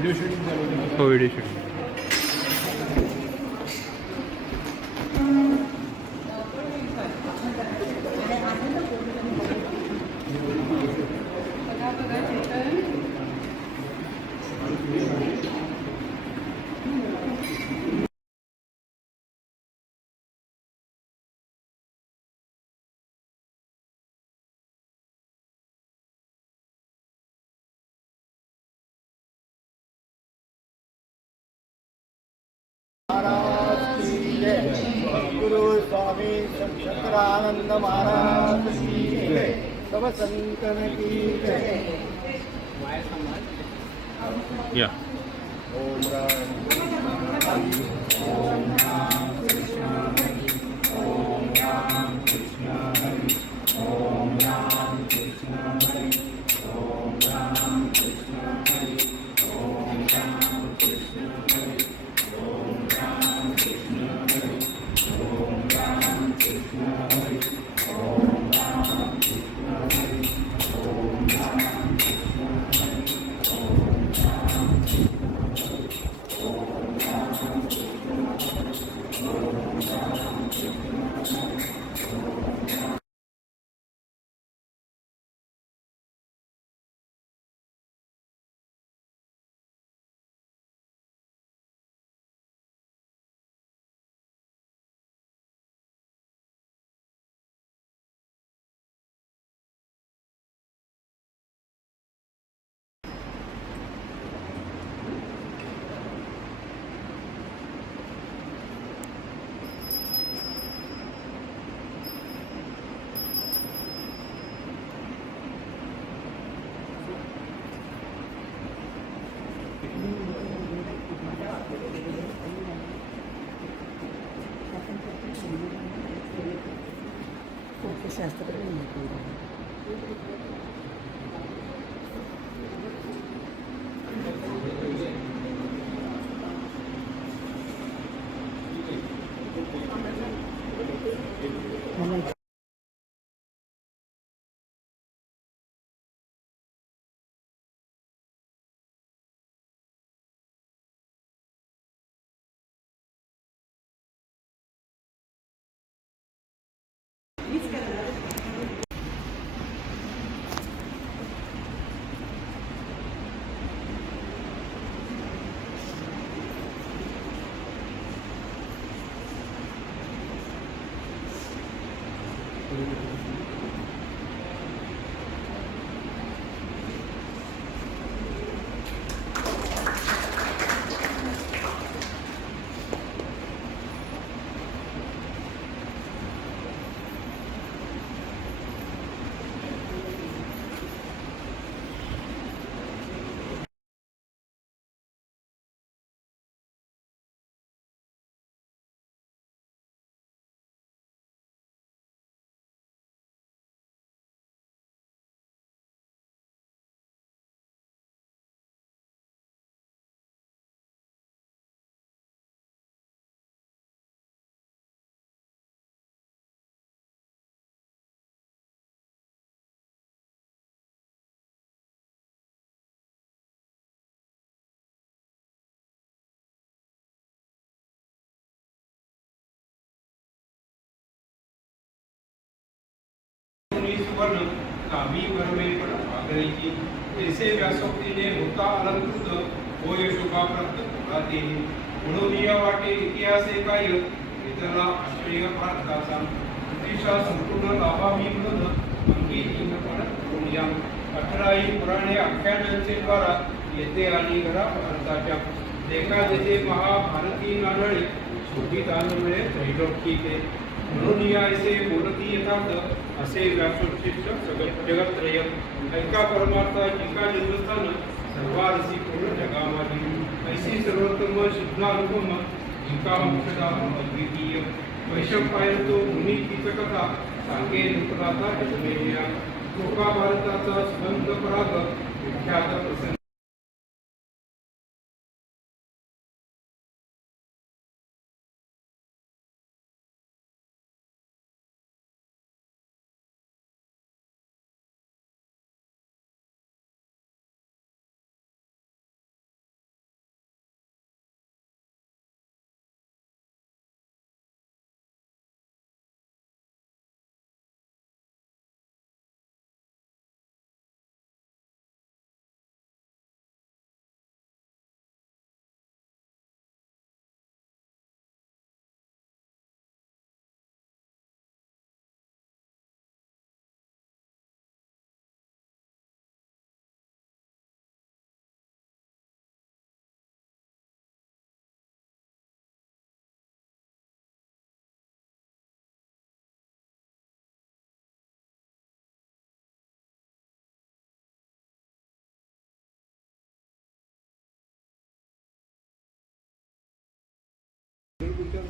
Video shooting चालू आहे. हो व्हिडिओ शूटिंग. महाराज की जय। गुरु स्वामी शंकरानंद महाराज की जय। सब संतन की जय। या ओम राम शास्त्र सुवर्ण कामी वरवे पण आगळीची ऐसे व्यासोक्तीने होता अलंकृत होय शोभा प्राप्त राहते म्हणून या वाटे इतिहासे काय इतरला आश्रय भारताचा अतिशय संपूर्ण लाभावी म्हणून अंगी चिन्हपण करूया 18 पुराणे आख्यानांचे द्वारा येथे आणि घरा भारताच्या देखा देते महाभारती नारळी शोभित अनुमिळे त्रैलोक्यते म्हणून या ऐसे बोलती यथार्थ असे व्यासोचित जगत्रय ऐका परमार्था जिका निवृत्तान सर्वारसी पूर्ण जगामाधी ऐसी सर्वोत्तम सिद्धानुपम जिका मोक्षदा अद्वितीय वैशंपायन मुनी तीच कथा सांगे नृपदाता यजमेया लोका भारताचा सुगंध पराग विख्यात प्रसन्न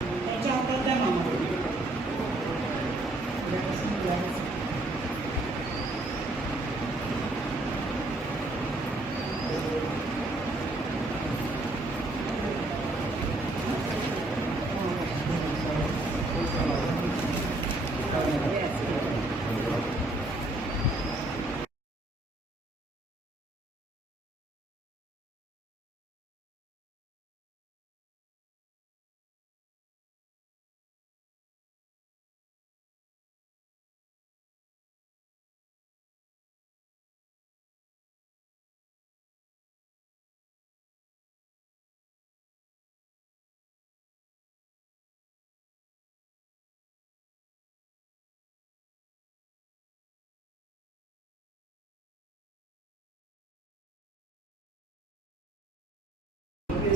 त्याच्या हातात द्या मामा.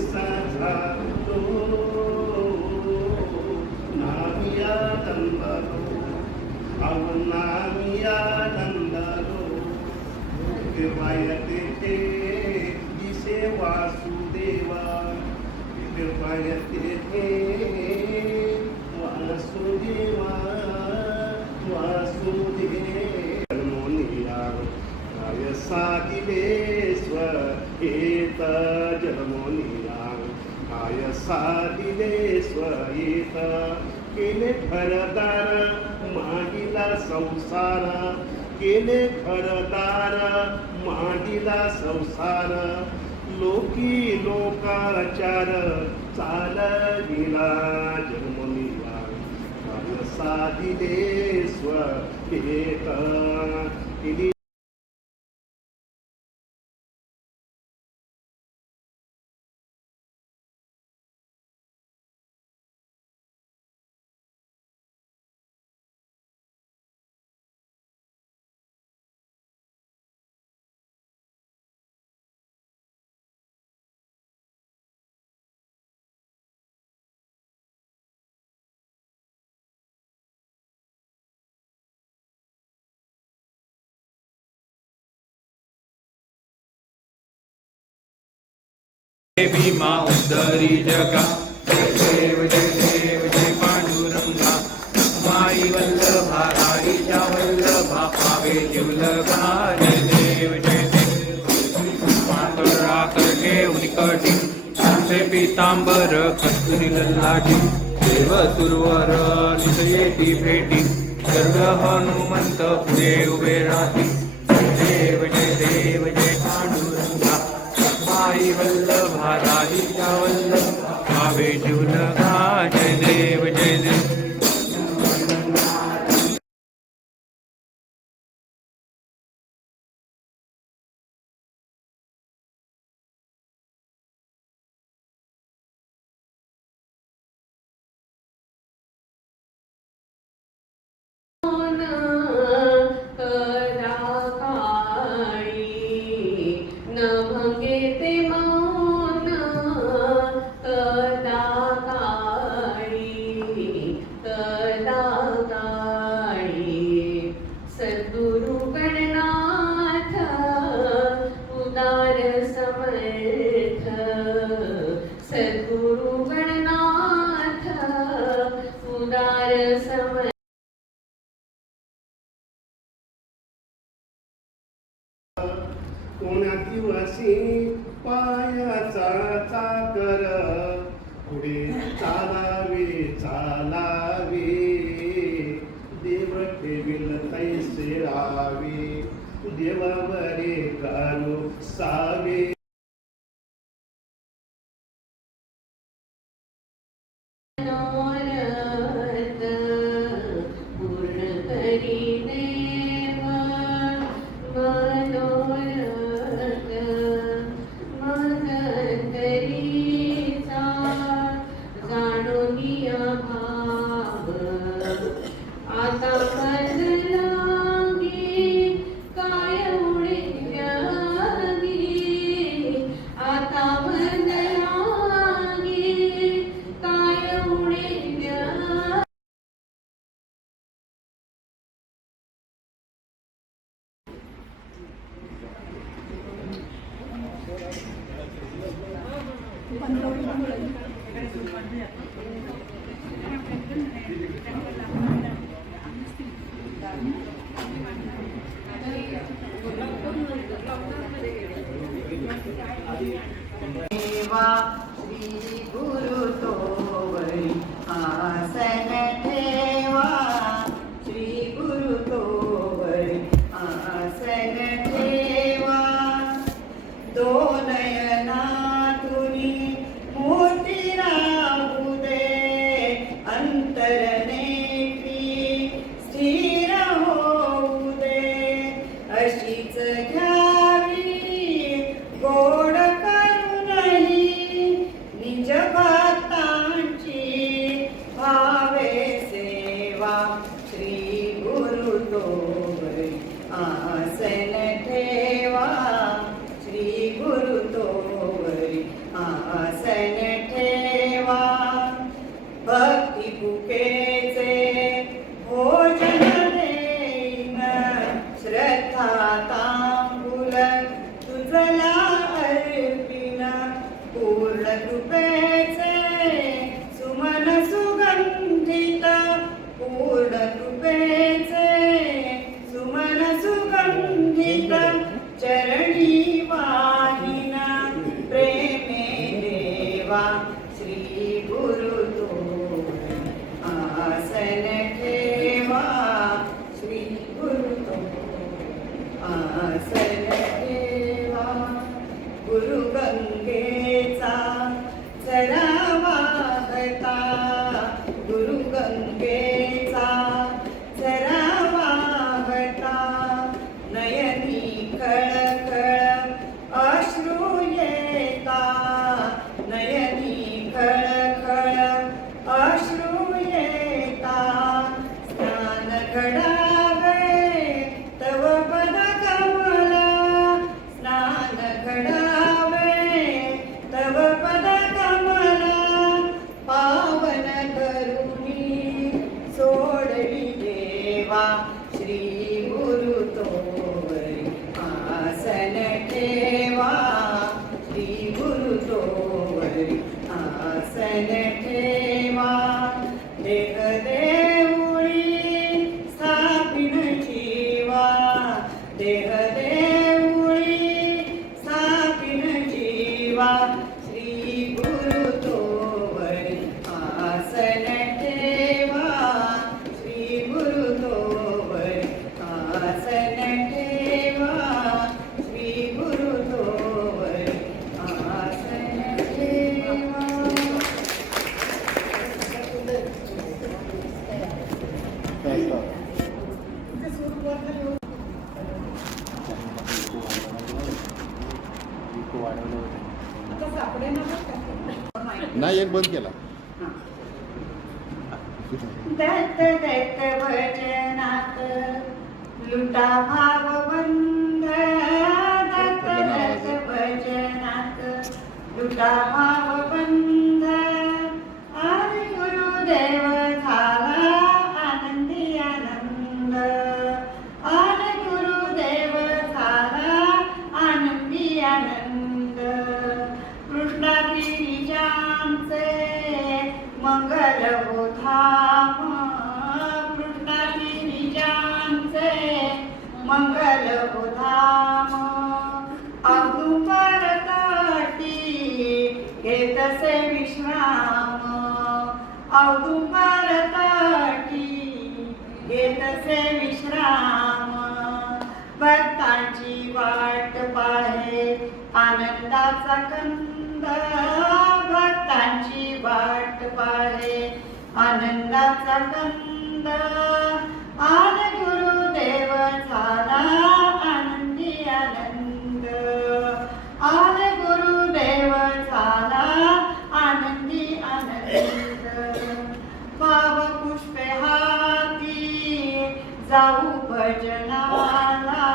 साधा तो नामिया नंदलो नामिया नंदलो कृपायते ते दिसे वासुदेवा कृपायते ते वासुदेवा जन्मोनिया काय साधिलेश्वर येत जन्मोनिया काय साधिलेश्वर येत केले घरदार मागिला संसार केले घरदार मागिला संसार लोकी लोकाचार चालविला जन्मनिया काय साधिलेश्वर येत केली भीमा उद्धरी जगा देव जय देव जय पांडुरंगा माई वल्लभा राईच्या वल्लभा पावे जीवलगा जय देव जय देव पांढरा करके उनिकटी तुमचे पितांबर कस्तुरी लल्लाटी देव तुर्वर निसयेती भेटी सर्व हनुमंत पुढे उभे राहती देव जय देव जय पांडुरंगा माई वल्लभा राईच्या वल्लभा पावे जीवलगा जय देव जय देव सद्गुरु गणनाथ उदार समर्थ सद्गुरु गणनाथ उदार समर्थ कोणा दिवशी पायाचा चाकर पुढे चालावे चालावे देव ठेविल तैसे रावे देवावरे घालू सावे मनोरथ पूर्ण करी देव मनोरथ मगंतरीचा जाणूनिया भाव आता बदलांगी काय उडे देवा श्री गुरु तोवरी आसन ठेवा श्री गुरु तोवरी आसन ठेवा दोन नयनातुनी मोती राहू दे अंतरनेत्री स्थिर होऊ दे अशीच घ्यावी गोड निज भक्तांची भावे सेवा श्री गुरु तोवरी आसन ठेवा श्री गुरु तोवरी आसन ठेवा भक्ती भुकेचे भोजन देईन श्रद्धा तांबूल तुझला अर्पिन पूर्ण कृपेचे सुमन सुगंधित पूर्ण कृपेचे सुमन सुगंधित चरणी वाहिन प्रेमे देवा श्री गुरु तोवरी आसन ठेवा श्री गुरु तोवरी आसन ठेवा गुरु गंगेचा जरा वाहता गुरु गंगेचा जरा वाहता नयनी खळखळ अश्रू येता नयनी खळखळ अश्रू येता स्नान घडावे तव पद कमला स्नान घडावे तव पद कमला पावन करुणी सोडली देवा श्री गुरु तोवरी आसन ठेवा श्री गुरु तोवरी आसन ठेवा देह देऊळी स्थापिन जीवा देह देऊळी स्थापिन जीवा श्री गुरु तोवरी आसन ठेवा श्री गुरु तोवरी आसन ठेवा श्री गुरु तोवरी आसन ठेवा नाही एक बंद केला दत्त दत्त भजनात लुटा भावबंध दत्त दत्त भजनात लुटा भावबंध आदि गुरुदेव झाला आनंदी आनंद आदि गुरुदेव झाला आनंदी आनंद कृष्णागिरीजांचे मंगल हो धाम कृष्णागिरीजांचे मंगल हो धाम औदुंबर तटी घेतसे विश्राम औदुंबर तटी घेतसे विश्राम भक्तांची वाट पाहे आनंदाचा कंद भक्तांची वाट पाहे आनंदाचा कंद आदि गुरुदेव झाला आनंदी आनंद आदि गुरुदेव झाला आनंदी आनंद भाव पुष्पे हाती जाऊ भजनाला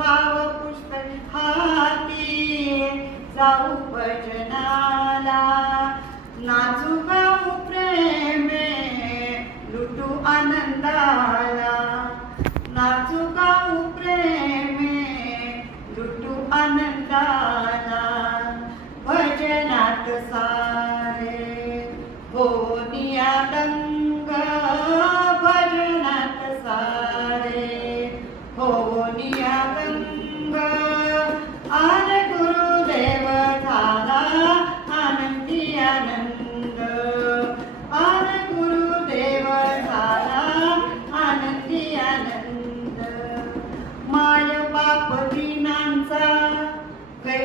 भाव पुष्पे हाती जाऊ भजनाला नाचू गाऊ प्रेमे लुटू आनंदाला नाचू गाऊ प्रेमे लुटू आनंदाला भजनात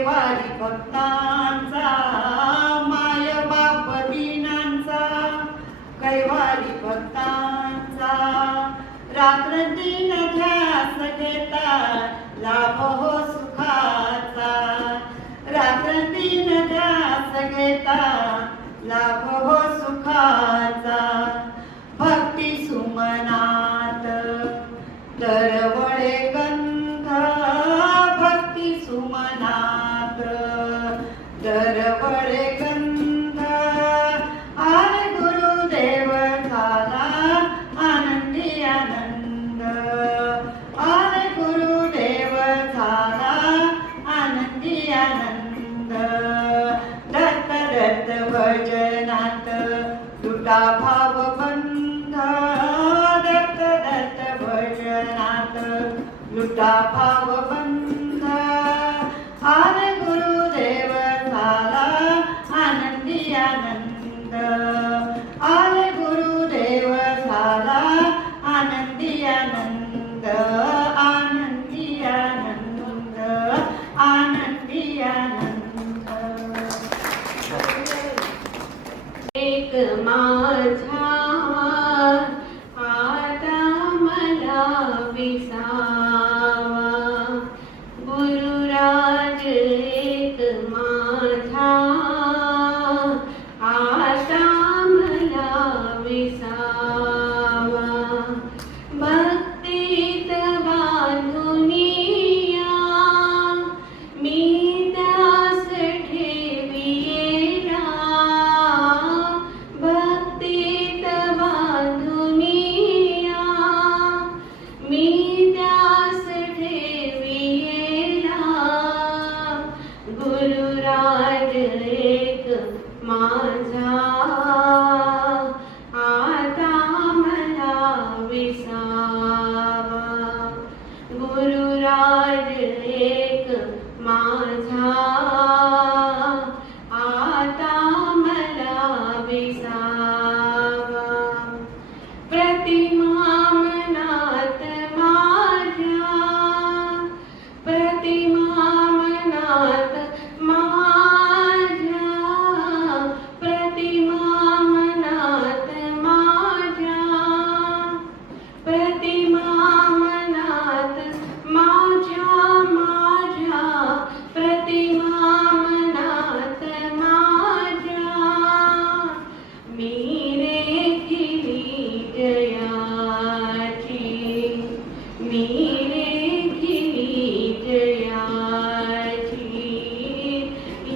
कैवारी भक्तांचा माय बाप दीनांचा कैवारी भक्तांचा रात्र दिन ध्यास घेता लाभ हो सुखाचा रात्र दिन ध्यास घेता लाभ हो सुखाचा भक्ती सुमनात दरवळे गंध भक्ती सुमनात दरवळे गंध आरे गुरुदेव झाला आनंदी आनंद आरे गुरुदेव झाला आनंदी आनंद दत्त दत्त भजनात तुटा भाव बंध दत्त दत्त भजनात लुटा भाव बंध आरे गुरुदेव झाला आनंदी आनंद आरे गुरुदेव झाला आनंदी आनंद आनंदी आनंद आनंदी आनंद एक माझा आता मला विसावा गुरुराज एक माझा आता मला विसावा भक्तीत बांधुनिया मी त्यास ठेवियेला भक्तीत बांधुनिया मी त्यास ठेवियेला गुरुराज एक माझा आता मला विसावा गुरुराज एक माझा आता मला विसावा प्रतिमा मनात माझ्या प्रतिमा मनात माझ्या प्रतिमा मनात माझ्या प्रतिमा मनात माझ्या माझ्या प्रतिमा मनात माझ्या मी रेखिली जयाची मी रेखिली जयाची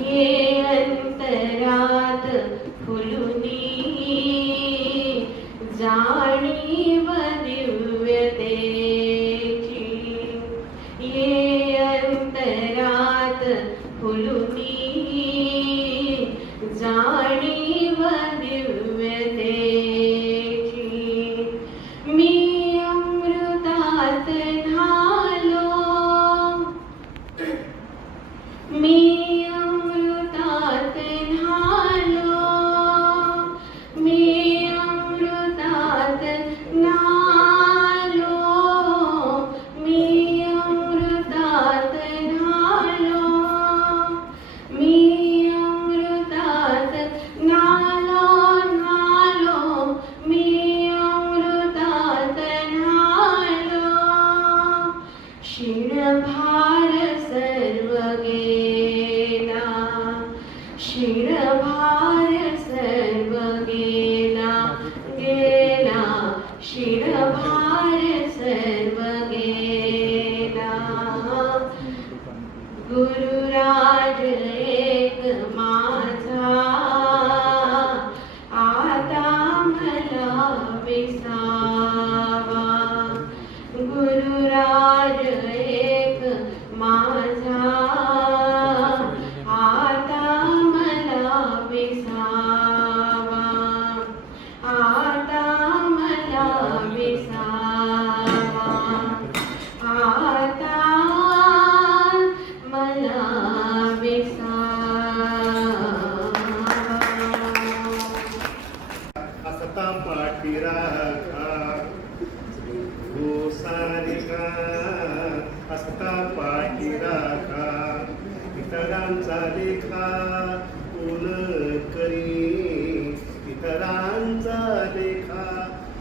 ये अंतरात फुलुनी जाणीव दिव्यतेची ये अंतरात फुलुनी जाणीव दिव्यतेची मी अमृतात न्हालो मी अमृतात न्हालो मी अमृतात न्हालो मी अमृतात न्हालो मी अमृतात न्हालो न्हालो मी अमृतात न्हालो क्षीणभार सर्व गेला क्षीणभार सर्व गेला गेला क्षीणभार सर्व गेला गुरुराज एक माझा आता मला विसावा गुरुराज एक माझा आता मला विसावा आता मला विसावा आता मला विसावा इतरांचा लेखा कोण करी, इतरांचा लेखा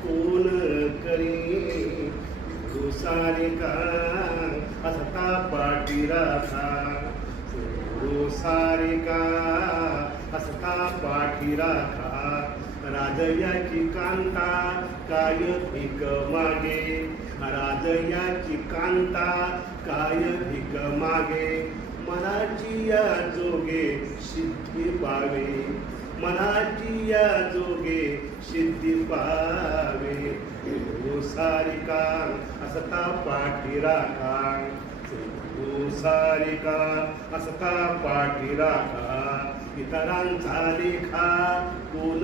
कोण करी, सारिका असता पाठीराखा, सारिका असता पाठीराखा, राजयाची कांता काय भीक मागे, राजयाची कांता काय भीक मागे, मनाची या जोगे सिद्धी पावे, मनाची या जोगे सिद्धी पावे, सारिका असता पाठीराखा, सारिका असता पाठीराखा, इतरांचा लेखा कोण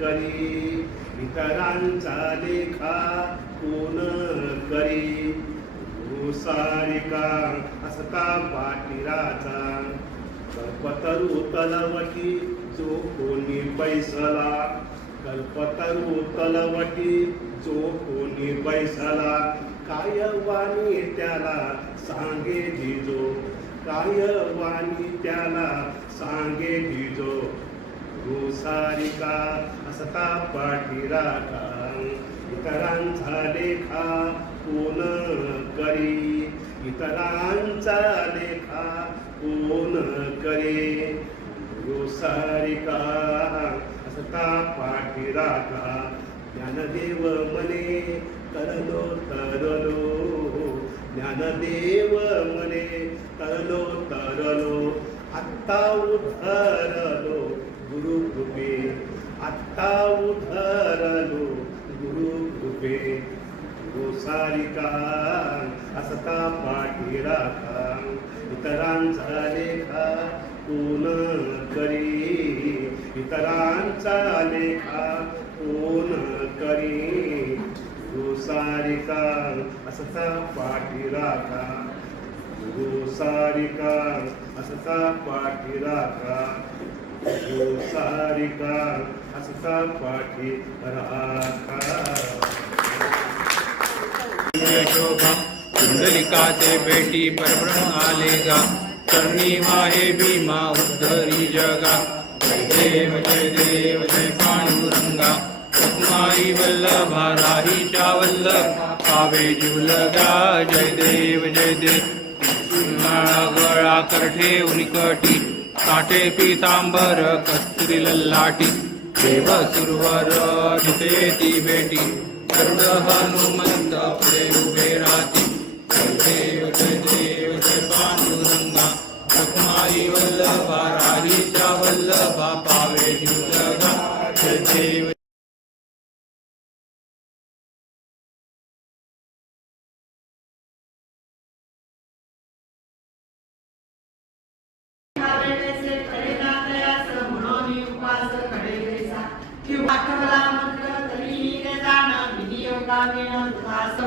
करी, इतरांचा लेखा कोण करी, सारिका असता पाठीराचा, कल्पतरू तलवटी जो कोणी बैसला, कल्पतरू तलवटी जो कोणी बैसला, काय वाणी त्याला सांगे जिजो, काय वाणी त्याला सांगे जिजो, सारिका असता पाठीराखा, इतरांचा लेखा कोण करी, इतरांचा लेखा कोण करे, सारिका असता पाठीराखा, ज्ञानदेव मने तरलो तरलो, ज्ञानदेव मने तरलो तरलो, आत्ता उधरलो गुरुकृपे, आत्ता उधरलो गुरुकृपे, सारिका असता पाठीराखा, इतरांचा लेखा कोण करी, इतरांचा लेखा कोण करी, सारिका असता पाठीराखा, सारिका असता पाठीराखा, सारिका असता पाठीराखा. शोभा कुंडलिकाचे पेटी परब्रह्म आलेगा, चरणी वाहे भीमा उद्धरी जगा, जय देव जय पांडुरंगा, रखमाई वल्लभा राहीच्या वल्लभा पावे जुलगा, जय देव गळा करठे उनिकटी, काटे पितांबर कस्तुरी ललाटी, देव सुरवर जिथे ती बेटी, गरुड हनुमंत पुढे उभे राहती, जय देव जय पांडुरंगा, रखमाई वल्लभा राहीच्या वल्लभा पावे जुलगा, जय देव.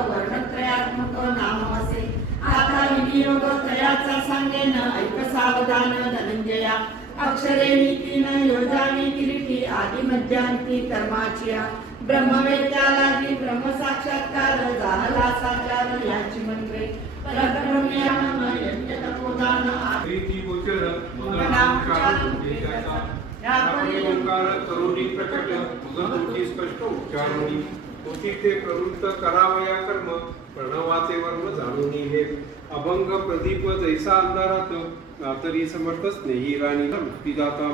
वर्णत्रयात्मक नाम असे, आता विनियोग त्रयाचा सांगेन ऐक सावधान धनंजया, अक्षरे नीतीन योजावी किरीटी, आदि मध्यांती कर्माचिया, ब्रह्मवेद्यालादी ब्रह्म साक्षात्कार, झाला साचार याची मंत्रे, परब्रह्म्यानम यज्ञ तपोदान प्रीती गोचर मंगलाचार देशाचा, आपले ओंकार करुणी प्रकट मुगमुखी स्पष्ट उच्चारुणी, होती ते प्रवृत्त करावया कर्म, प्रणवाचे वर्म जाणूनी हे, अभंग प्रदीप जैसा अंधारात, रातरी समर्थ स्नेही राणी मुक्तिदाता,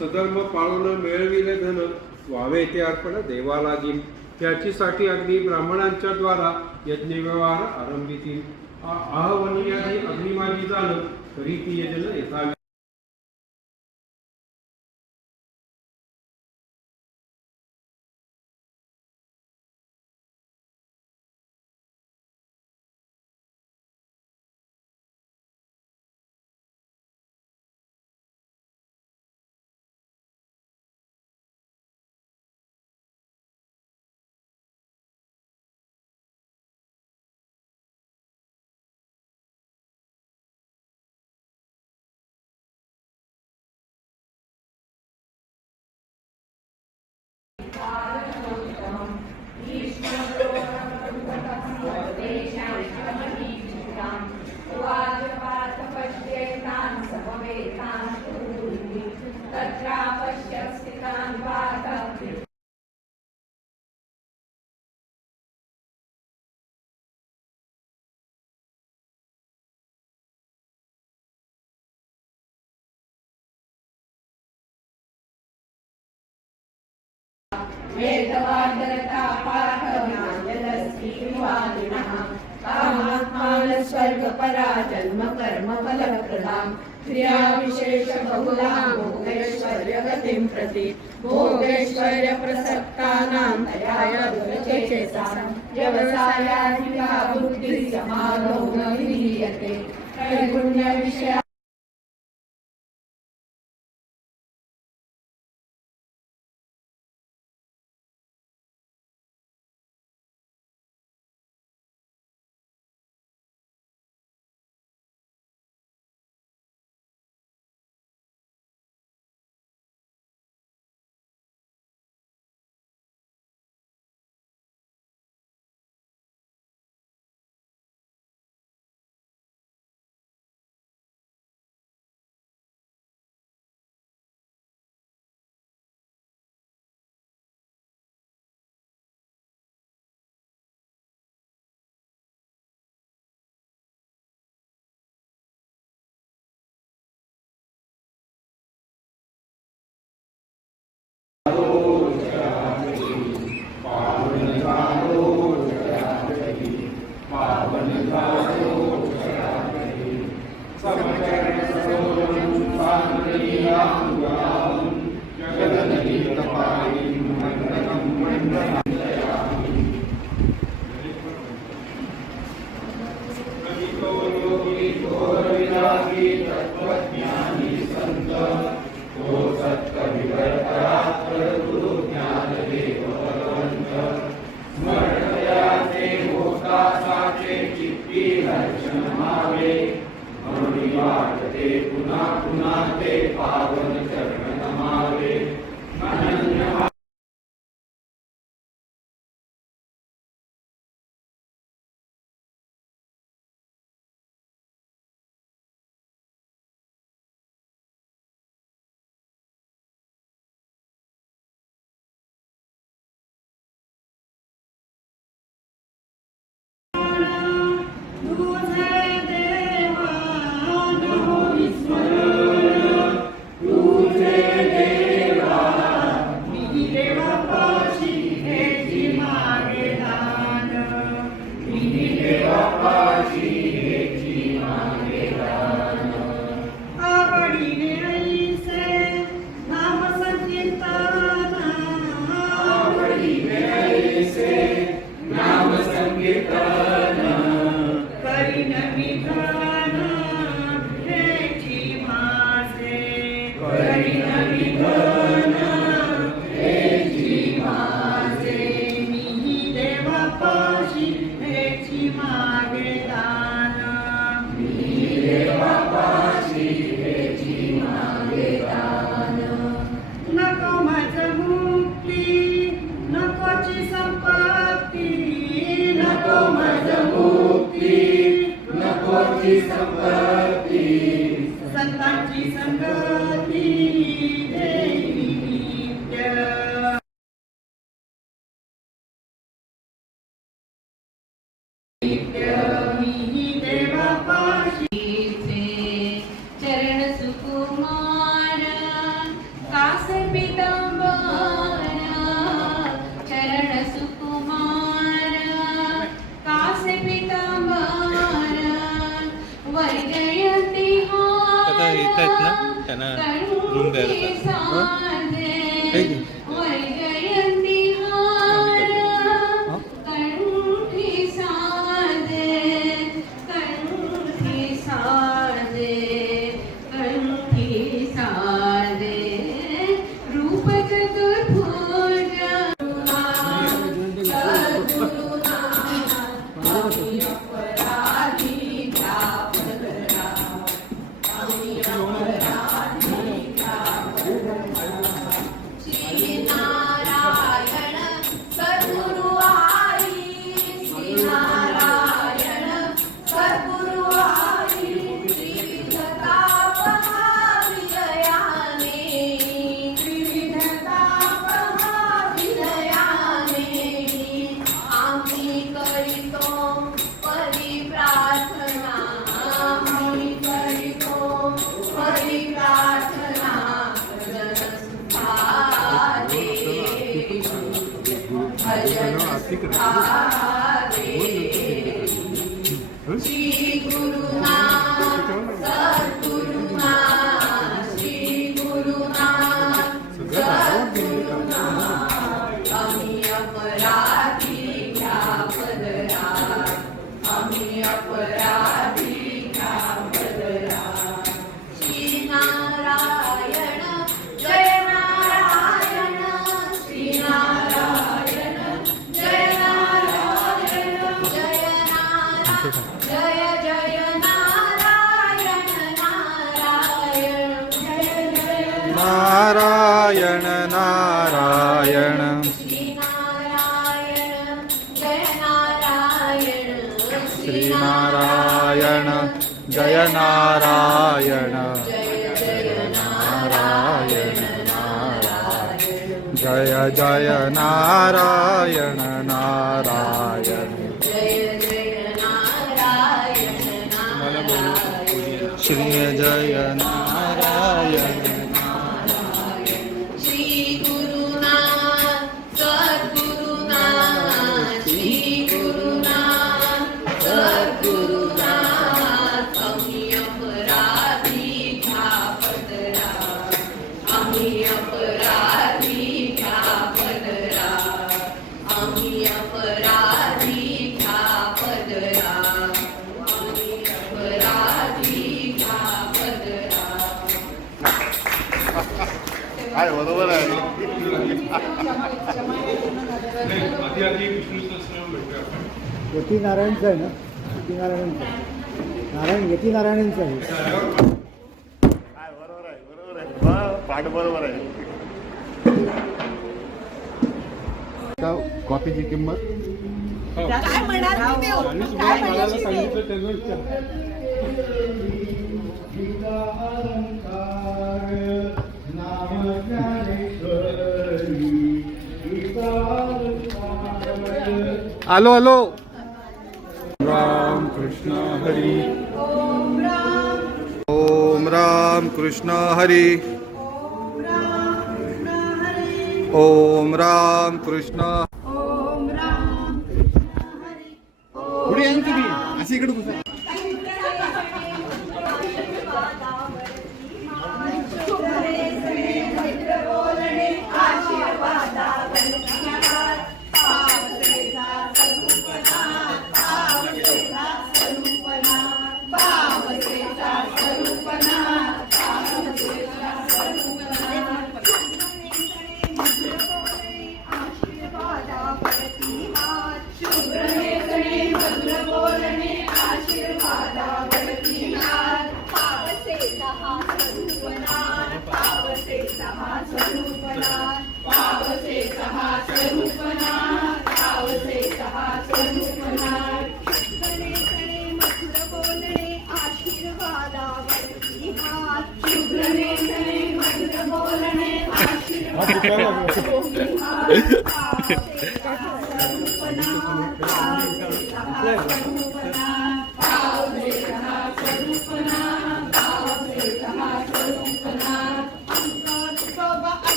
सधर्म पाळून मिळविले धन, व्हावे ते अर्पण देवा लागील, त्याचीसाठी अग्नी ब्राह्मणांच्या द्वारा यज्ञ व्यवहार आरंभितील, आहवनीयादी अग्निमागी झालं तरी ती यजन येता वेदवादरता पाठनाजलस्त्रीवादिनः कामात्मान स्वर्गपरा जन्म कर्म फलप्रदां क्रिया विशेष बहुलां भोगैश्वर्यगतिं प्रति भोगैश्वर्य प्रसक्तानां तया दुर्चेतसां व्यवसायाधिका बुद्धिः समाधौ न विधीयते त्रैगुण्य विषया संतांची संगती चरण सुकुमार कास पीतांबर चरण सुकुमार कास पीतांबर वैजयंती आता येत आहेत ना त्यांना रूम द्यायला वैजयंती हार कंठी साधे कंठी साधे कंठी साधे रूप चतुर्भुज नारायण नारायण नारायण जय जय नारायण नारायण श्री जय नारायण श्री गुरुनाथ सद्गुरुनाथ श्री गुरुनाथ सद्गुरुनाथ आम्ही अपराधी घ्या पदरा आम्ही अपराधी घ्या पदरा आम्ही अपराधी घ्या पदरा आम्ही अपराधी घ्या पदरा काय बरोबर आहे नाही, आधी आधी विष्णू सहस्रनाम भेटूया आपण. यती नारायणचं आहे ना, यती नारायणचं नारायण यती नारायणांचं आहे. काय बरोबर आहे पाठ बरोबर आहे. कॉफीची किंमत काय म्हणाल तुम्ही? आणि तुम्हाला मला सांगितलं त्यांना विचार. आलो आलो राम कृष्ण हरी ओम राम कृष्ण हरी ओम राम कृष्ण पुढे येईल तुम्ही असे इकडे बसा.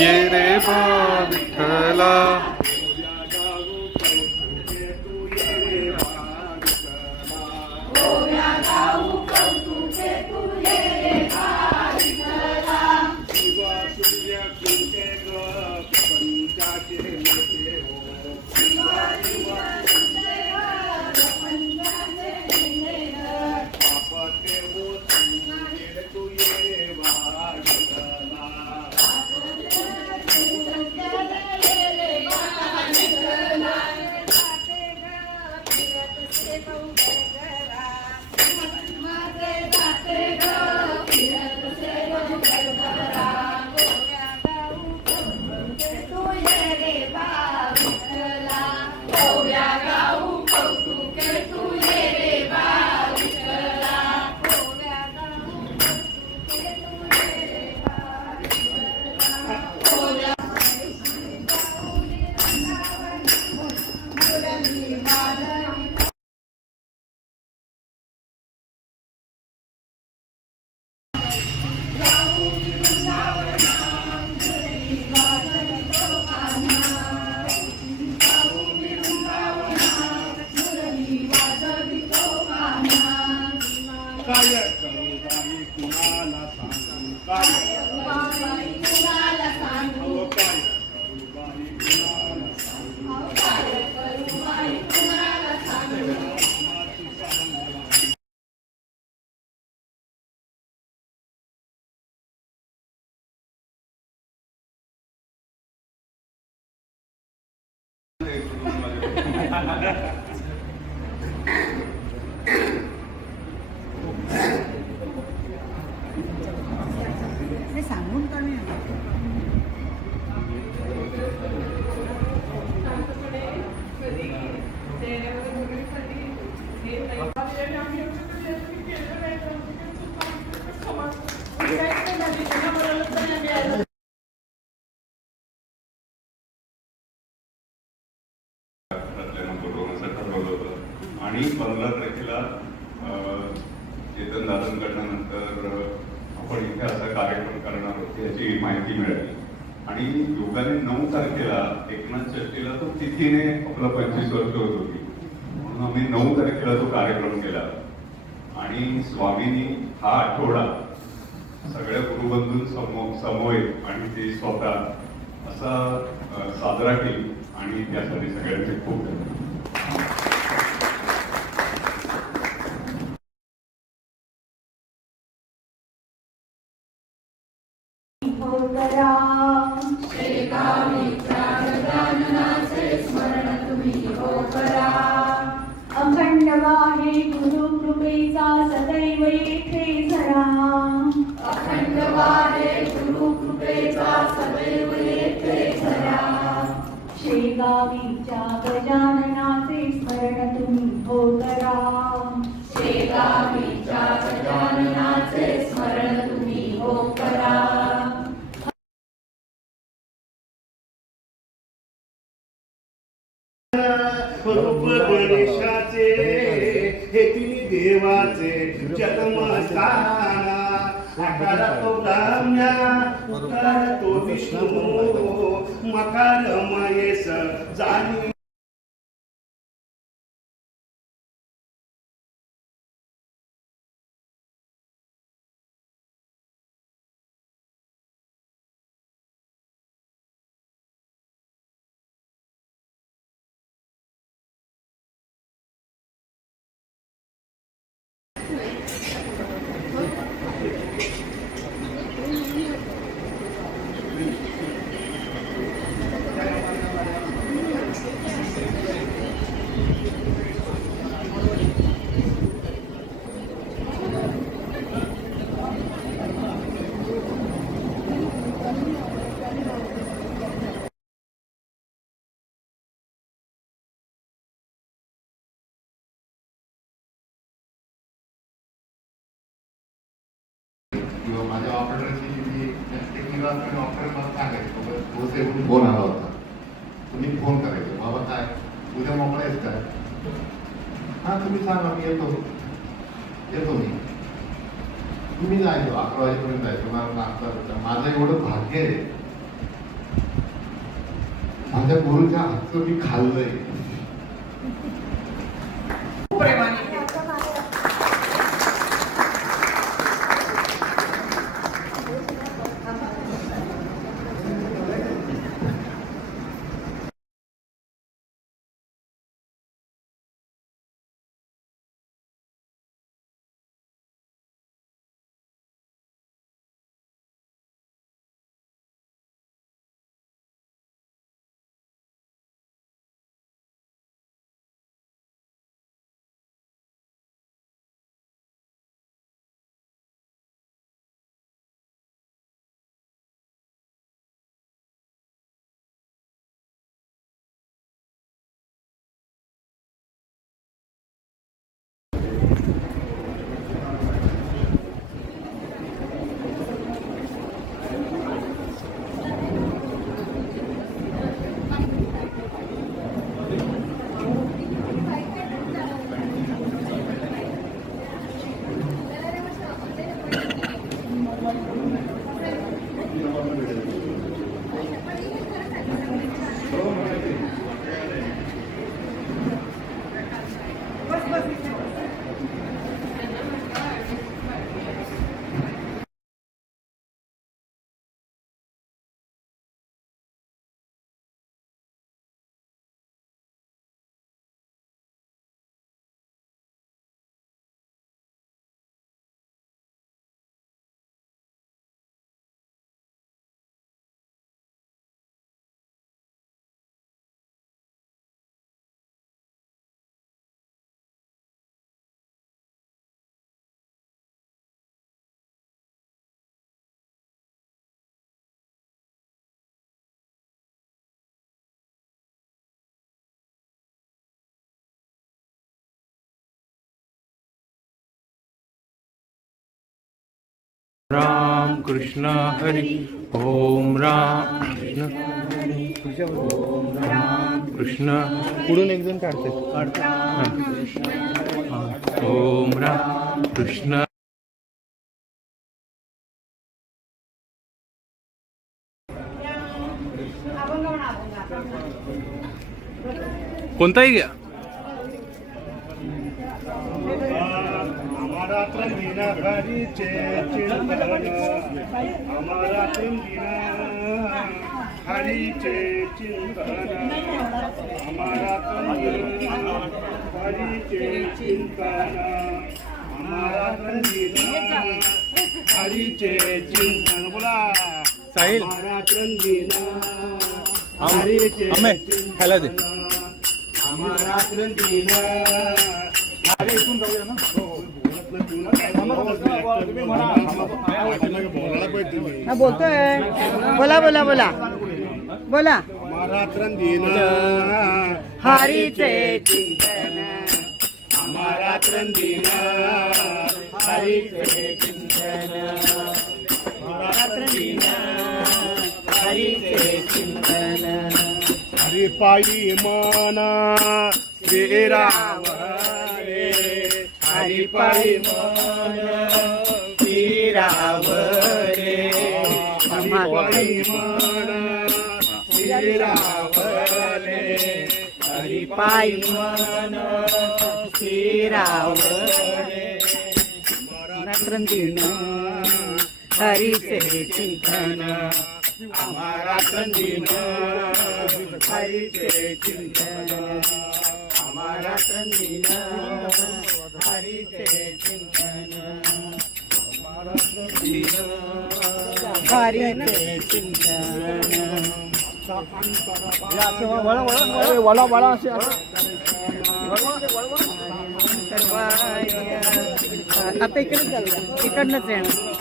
ये रे बा विठ्ठला करूबाई कुणाला सांगू काय करूबाई कुणाला सांगू अहो काय करूबाई कुणाला सांगू काय करूबाई कुणाला सांगू रामाची सांगू हे सांगून का नाही ठरवण्याचं ठरवलं होतं आणि 15 तारखेला चेतन दादनकडल्यानंतर आपण इथे असा कार्यक्रम करणार आहोत याची माहिती मिळाली आणि योगाने 9 तारखेला एकनाथ षष्टीला तो तिथीने आपला 25 वर्ष होत होती म्हणून आम्ही 9 तारखेला तो कार्यक्रम केला आणि स्वामींनी हा आठवडा सगळ्या गुरुबंधूं समवेत आणि ते स्वतः असा साजरा केली आणि त्यासाठी सगळ्यांचे खूप धन्यवाद. अखंड वाहे गुरु कृपेचा सदैव येथे झरा अखंड वाहे गुरु कृपेचा सदैव येथे झरा शेगावीच्या गजाननाचे स्मरण तुम्ही हो करा शेगावीच्या गजाननाचे स्मरण तुम्ही हो करा रूप गणेशाचे हे तिन्ही देवाचे जन्मस्थाना आकारा तो ब्राह्म्या उकार तो विष्णू मकार महेश जाणी किंवा माझ्या ऑपरेटरची जी टेक्निकल ऑपरेटर मला सांगायचं पोहोचे म्हणून फोन आला होता तुम्ही फोन करायचे बाबा काय उद्या मोकळा आहेस काय हां तुम्ही सांगा मी येतो मी तुम्ही जायचो 11 वाजेपर्यंत जायचो मला नाश्ता माझं एवढं भाग्य आहे माझ्या गुरुच्या हातचं मी खाल्लंय राम कृष्ण हरी ओम राम कृष्ण हरी ओम राम कृष्ण पुढून एक जण काढते ओम राम कृष्ण कोणताही घ्या हमारा त्रंबिना हरीचे चिंतन हमारा त्रंबिना हरीचे चिंतन हमारा त्रंबिना हरीचे चिंतन हमारा त्रंबिना हरीचे चिंतन बोला साहिल हमारा त्रंबिना अमे खायला दे हमारा त्रंबिना इथून जाऊया ना हा बोलतोय बोला बोला बोला बोला हमारा त्रंबिना हरीचे चिंतन हमारा त्रंबिना हरीचे चिंतन हमारा त्रंबिना हरीचे चिंतन हरिपायी मना श्रीराम रे हरिपायी मना श्रीराम रे हरिपायी मना श्रीराम रे हरिपायी मन श्रीराम त्रंबिन हरीचे चिंतन हमारा त्रंबिन हरीचे चिंतन हमारा त्रंबिन हरीचे चिंतन हमारा त्रंबिन हरीचे चिंतन वळा वळा असे आता इकडे चालूया इकडनंच येणार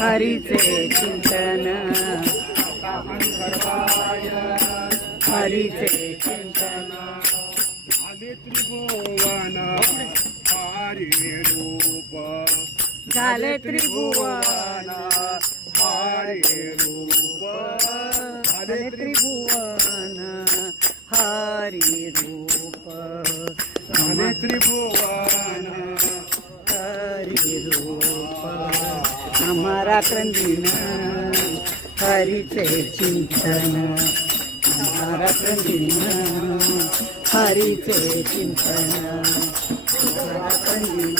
हरीचे चिंतन हरीचे चिंतन आले त्रिभुवन हरी रूप झाले त्रिभुवन हरी रूप झाले त्रिभुवन हरी रूप आले त्रिभुवन हरी रूप हमारा त्रंबिन हरीचे चिंतन हमारा त्रंबिन हरीचे चिंतन हमारा त्रंबिन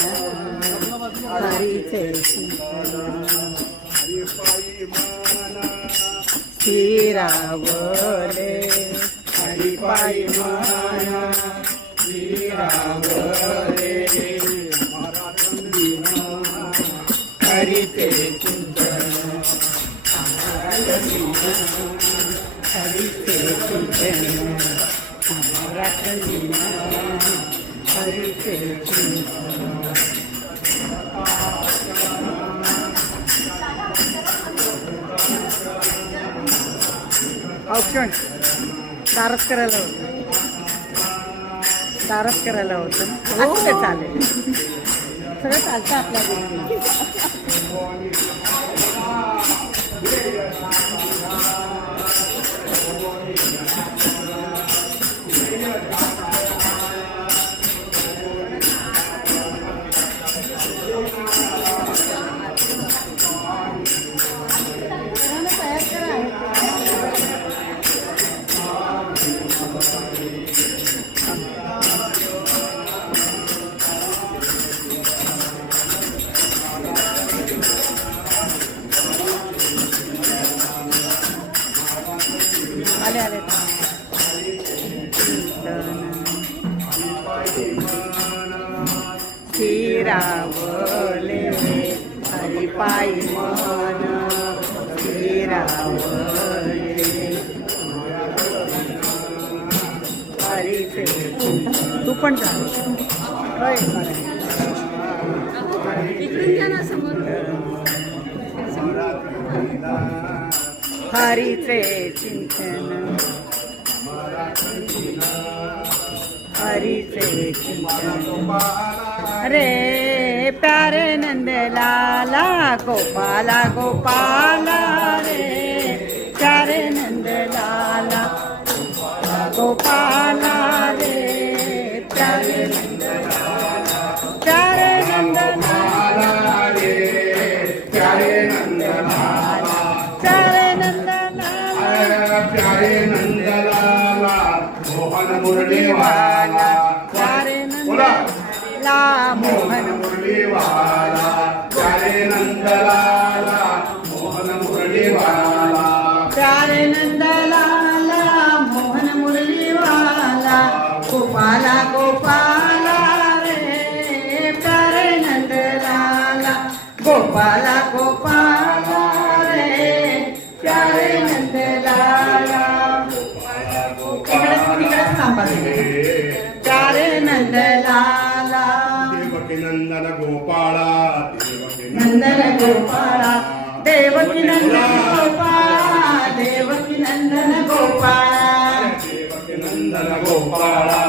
हरीचे चिंतन हरिपायी मना श्रीरावले हरिपायी मना श्रीरावले हमारा त्रंबिन हरीचे चिंतन हरीचे चिंतन हमारा त्रंबिन हरीचे चिंतन ऑप्शन दारच करायला होतं दारच करायला होतं असं ते चालेल सगळं चालतं आपल्या गोष्टी आले आले श्रीरावले हरिपायी मन श्रीरावले हरीचे तू पण जा होय हरीचे चिंतन हरीचे चिंतन अरे प्यारे ने लाला गोपाला गोपाला रे प्यारे नंद लाला गोपाला रे प्यारे नंद लाला प्यारे नंद लाला रे प्यारे नंद लाला प्यारे नंद लाला प्यारे नंद लाला मोहन मुरली वाला प्यारे नंद बोला ला मोहन मुरली वाला प्यारे नंद लाला मोहन मुरली वाला प्यारे नंद लाला मोहन मुरली वाला गोपाला गोपाला रे प्यारे नंद लाला गोपाला गोपाला रे प्यारे नंद लाला इकडेच थांबा प्यारे नंद लाला देवकी नंदन गोपाळा देवकी नंदन गोपाळा देवकी नंदन गोपाळा देवकी नंदन गोपाळा देवकी नंदन गोपाळा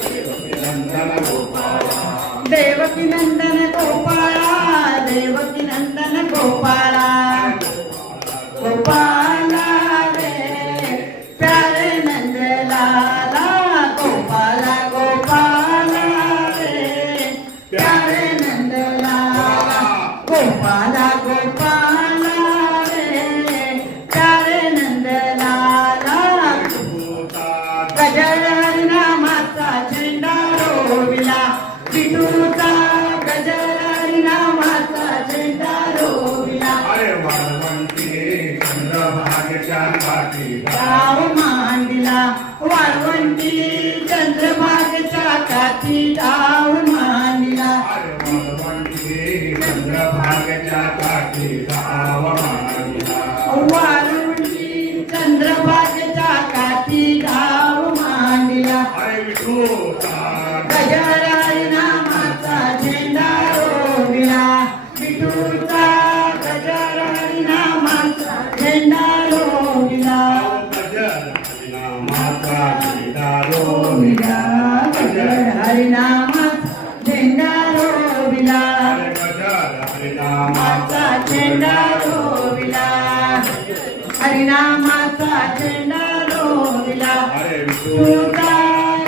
देवकी नंदन गोपाळा देवकी नंदन गोपाळा देवकी नंदन गोपाळा गोपाला रे प्यारे नंद लाला गोपाला गोपाला रे प्यारे नंद लाला गोपाला गोपाला रे प्यारे नंद लाला गजर हरिनामाचा झेंडा रोविला विठूचा गजर हरिनामाचा झेंडा रोविला अरे वाळवंटी चंद्रभागेच्या काठी गाव मांडला वाळवंटी चंद्रभागेच्या काठी गाव मांडला अरे वाळवंटी चंद्रभागेच्या काठी गाव मांडला वाळवंटी चंद्रभागेच्या काठी गाव मांडला अरे विठूचा गजर हरिनामाचा झेंडा रोविला विठूचा गजर हरिनामाचा झेंडा रोविला गजर हरिनामाचा झेंडा रोविला गजर हरिनामाचा झेंडा रोविला गजर हरिनामाचा माचा झेंडा रोविला हरिनामाचा झेंडा रोविला अरे विठूचा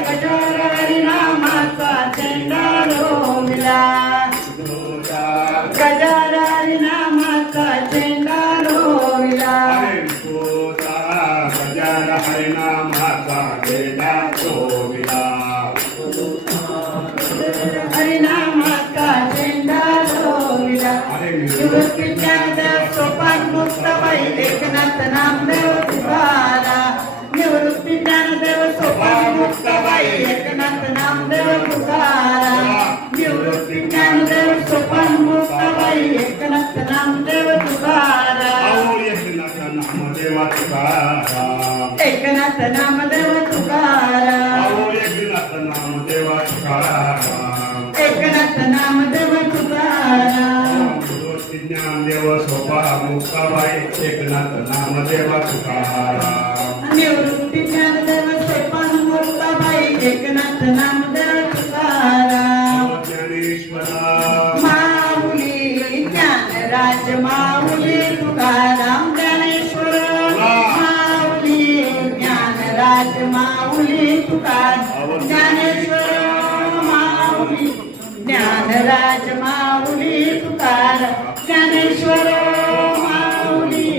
गजर हरिनामाचा झेंडा रोविला विठूचा गजर हरिनामाचा झेंडा रोविला अरे विठूचा गजर हरिनामाचा झेंडा रोविला हरिनामाचा झेंडा रोविला अरे निवृत्तीच्या सोपान मुक्ताबाई एकनाथ नामदेव तुकारा निवृत्ती ज्ञानदेव सोपान मुक्ताबाई एकनाथ नामदेव तुकारा निवृत्ती ज्ञानदेव सोपान मुक्ताबाई एकनाथ नामदेव तुकारा अहो एकनाथ नामदेवा तुकाराम एकनाथ नामदेव तुकारा अहो एकनाथ नामदेवा तुकाराम एकनाथ नामदेव तुकारा ज्ञानदेव सोपा मुक्ताबाई एकनाथ नामदेवा तुकाराम निवृत्ती ज्ञानदेव सोपान मुक्ताबाई एकनाथ नामदेव तुकाराम ज्ञानेश्वरा माऊली ज्ञानराज माऊली तुकाराम ज्ञानेश्वर माऊली ज्ञानराज माऊली तुकाराम ज्ञानेश्वर माऊली ज्ञानराज माऊली तुकाराम ज्ञानेश्वर माऊली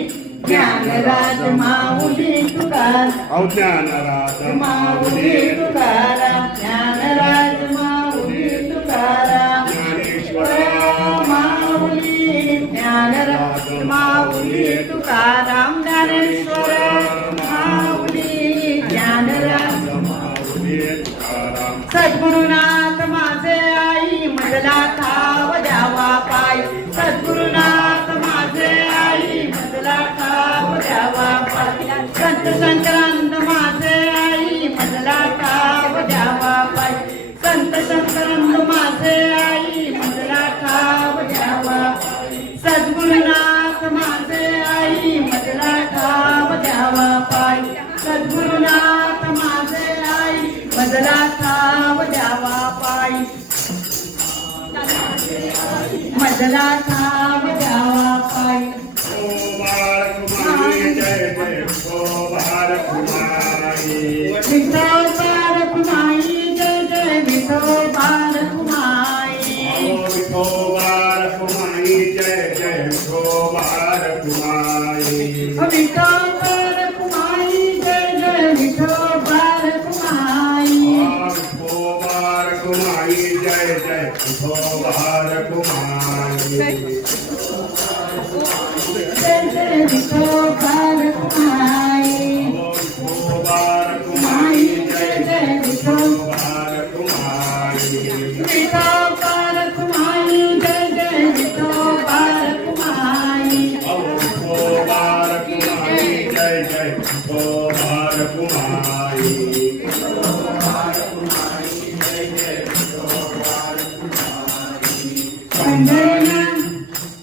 ज्ञानराज माऊली तुकाराम ज्ञानराज माऊली तुकाराम ज्ञानराज माऊली तुकाराम ज्ञानेश्वर माऊली ज्ञानराज माऊली तुकाराम ज्ञानेश्वर माऊली ज्ञानराज माऊली तुकाराम सद्गुरुनाथ माझे आई मजला ठाव द्यावा पाय सद्गुरुनाथ माझे आई मजला ठाव द्यावा पाय संत संक्रांत माझे आई मजला ठाव द्यावा पाय संत संक्रांत माझे आई मजला ठाव द्यावा सद्गुरुनाथ माझे आई मजला ठाव द्यावा पाय सद्गुरुनाथ माझे आई मजला ठाव द्यावा पाय मजला ठाव द्यावा पायी बाळकुमारी जय जय हो बाळकुमारी विठो बाळकुमारी जय जय विठो बाळकुमारी विठो बाळकुमारी जय जय हो बाळकुमारी विठो बाळकुमारी जय जय विठो बाळकुमारी विठो बाळकुमारी जय जय विठो बाळकुमारी जय जय विठो बाळकुमारी बाळकुमारी जय जय विठो बाळकुमारी विठो बाळकुमारी जय जय विठो बाळकुमारी बाळकुमारी जय जय हो बाळकुमारी पंढरीला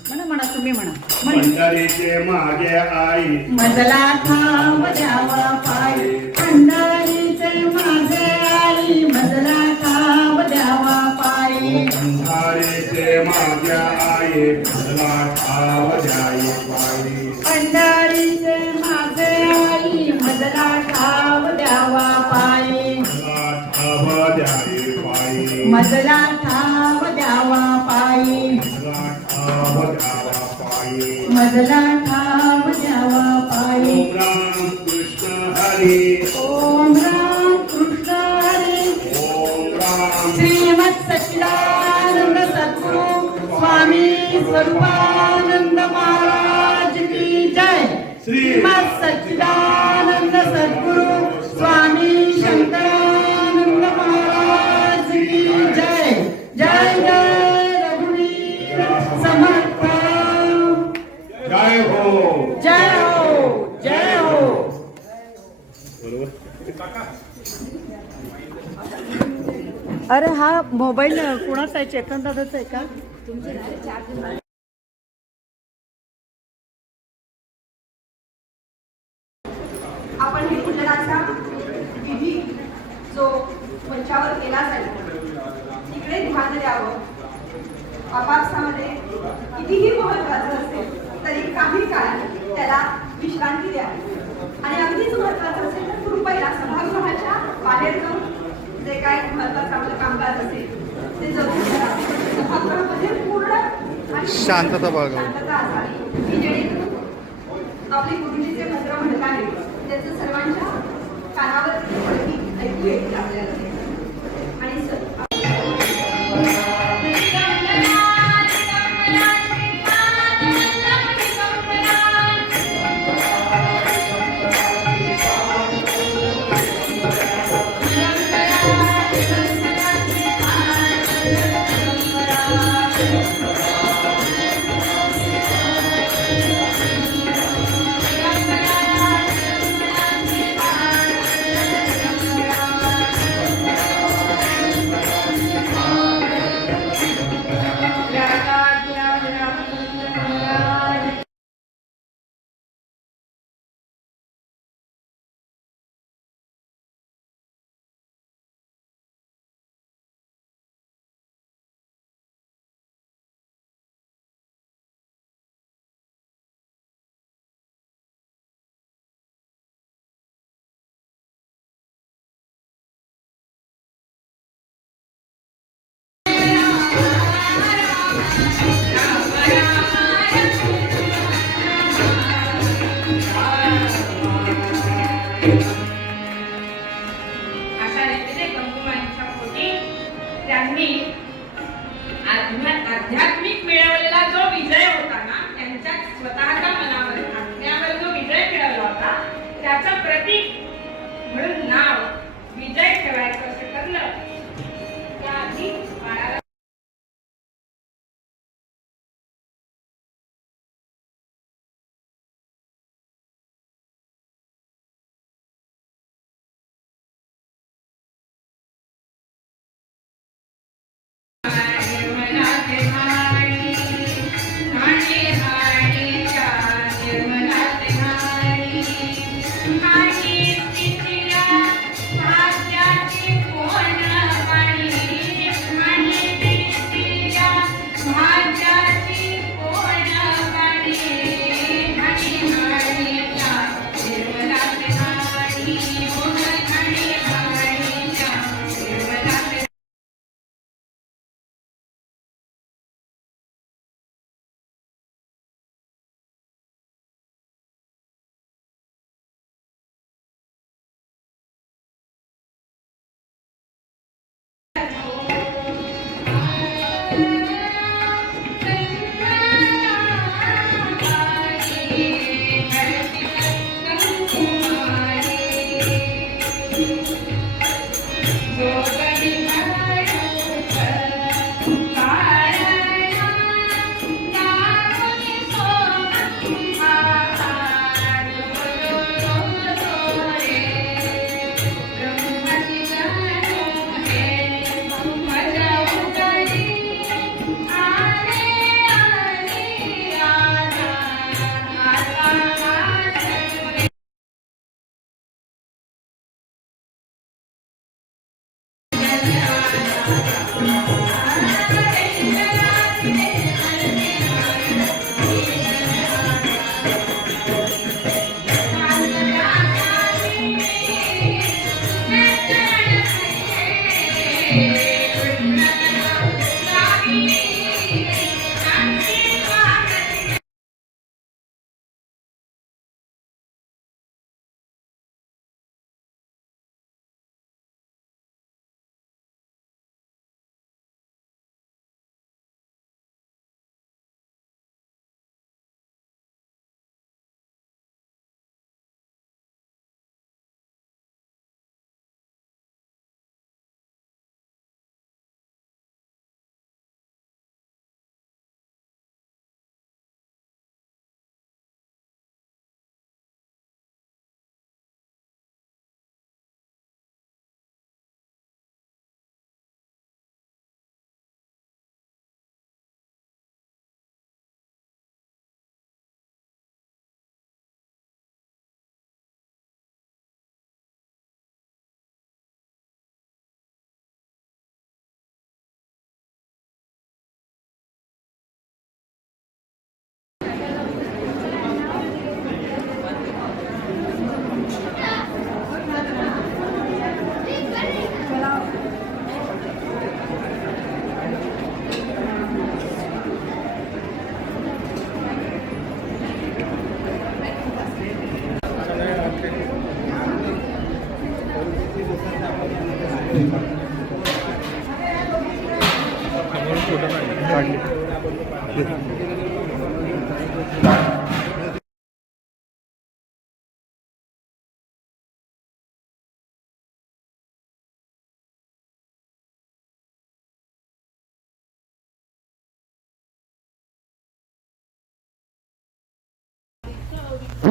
म्हणा म्हणा तुम्ही म्हणा पंढरीचे मागे आई मजला ठाव द्यावा पायी पंढरीचे माझे आई मजला ठाव द्यावा पायी पंढरीचे मागे आई भजला ठाव द्याई पायी पंढरीचे माझे आई मजला ठाव द्यावा पायी भजला ठाव द्याई पायी मजला ठाव द्यावा पायी भजला ठाव द्यावा पायी मजला ठाव द्यावा पायी ओम राम कृष्ण हरी ओम राम कृष्ण हरी ओम राम श्रीमत सच्चिदानंद सद्गुरु स्वामी स्वरूपानंद महाराज की जय श्रीमत सच्चिदानंद सद्गुरु स्वामी शंकरानंद महाराज की जय जय जय रघुवीर समर्थ जय हो जय हो जय हो अरे हा मोबाईल कुणाचा आहे चेतन दादाचा आहे का आपण हे कुंडलाचा विधी जो मंचावर केला जाईल तिकडे ध्यान द्यावं. आपापसामध्ये कितीही महत्वाचं असेल तरी काही काळ त्याला विश्रांती द्यावी आणि अगदीच महत्वाचं असेल तर कृपया सभागृहाच्या बाहेर जाऊन जे काय महत्वाचं आपलं कामकाज असेल ते जरूर करा. सभागृहामध्ये पूर्ण आणि शांतता बाळगावी. शांतता असावी की जेणेकरून आपले गुरुजीचे मंत्र म्हणताना त्याचं सर्वांच्या कानावर ऐकू येईल आपल्याला आणि अशा रीतीने कंकुमांच्या पोटी त्यांनी आध्यात्मिक मिळवलेला जो विजय होता ना त्यांच्या स्वतःच्या मनावर आत्म्यावर जो विजय मिळवला होता त्याचं प्रतीक म्हणून नाव विजय ठेवायचं असं ठरलं. त्याआधी बाळाला मला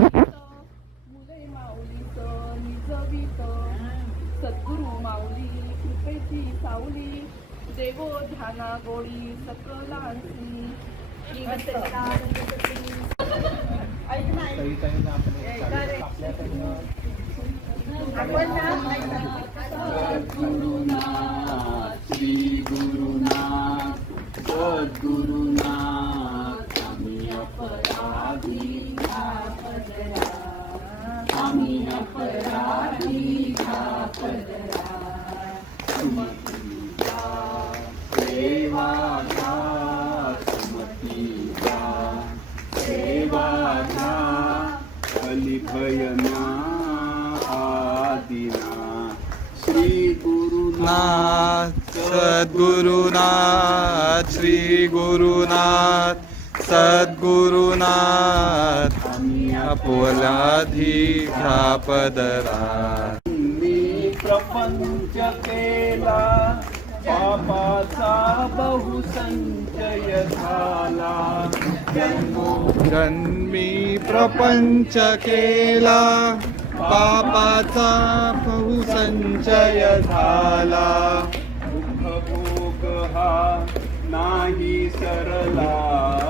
मुले माऊलीच निजवित सद्गुरु माऊली कृपेची सावली देवो ध्याना गोडी सकलांसी सद्गुरुनाथ श्री गुरुनाथ सद्गुरुनाथ आम्ही अपराधी आम्ही अपराधी घापदरा सुमतीचा सेवा घ्या सुमतीचा सेवा घ्या अलिभयना आदिना श्री गुरुनाथ सद्गुरुनाथ श्री गुरुनाथ सद्गुरुनाथ अपोलाधी घापदरा मी प्रपंच केला पापाचा बहुसंचय झाला जन्मी प्रपंच केला पापाचा बहुसंचय झाला दुःख भोग हा नाही सरला